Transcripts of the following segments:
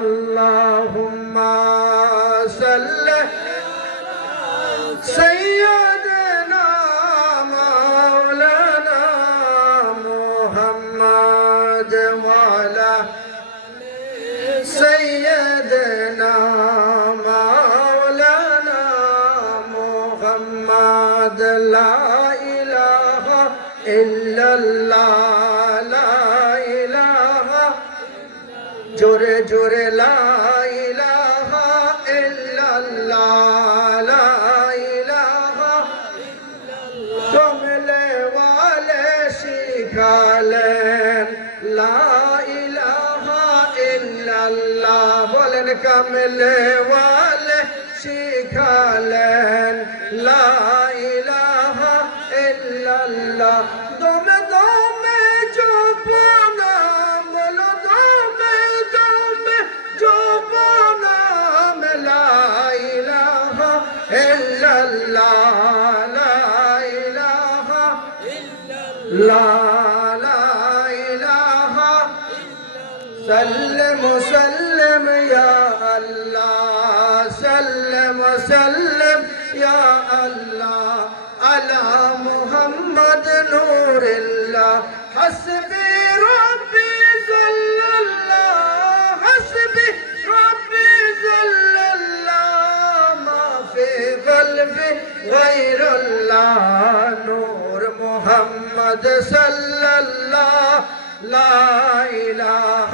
اللهم صل سيدنا مولانا محمد وعلى سيدنا مولانا محمد لا إله إلا الله জোরে জোরে লা ইলাহা ইল্লাল্লাহ, লা ইলাহা কমলে ওয়ালে শিখালেন, লা ইলাহা ইল্লাল্লাহ। বলেন কমলে ওয়ালে শিখালেন, লা ইল্লাল্লাহ। سلم سلم يا الله سلم سلم يا الله على محمد نور الله حسبي قلبي غير الله نور محمد صلى الله لا إله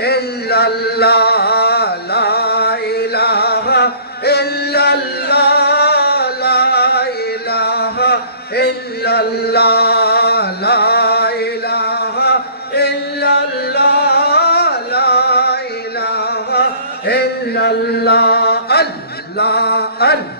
إلا الله لا إله إلا الله لا إله إلا الله لا إله إلا الله لا إله إلا الله الله الله.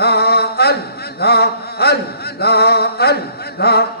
لا لا لا لا لا